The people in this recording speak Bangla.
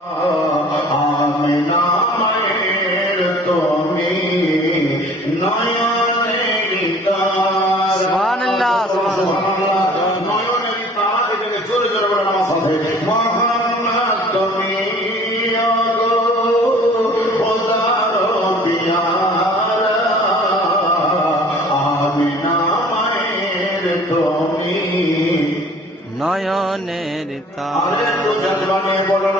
আমিনা মায়ের তুমি নয়নের তারা। সুবহানাল্লাহ, সুবহানাল্লাহ। নয়নের তারা থেকে জোরে জোরে বলে নামাজ হবে। মোহাম্মদ তুমি ওগো খোদার পেয়ারা, আমিনা মায়ের তুমি নয়নের তারা। আরে তো জজবানে বলুন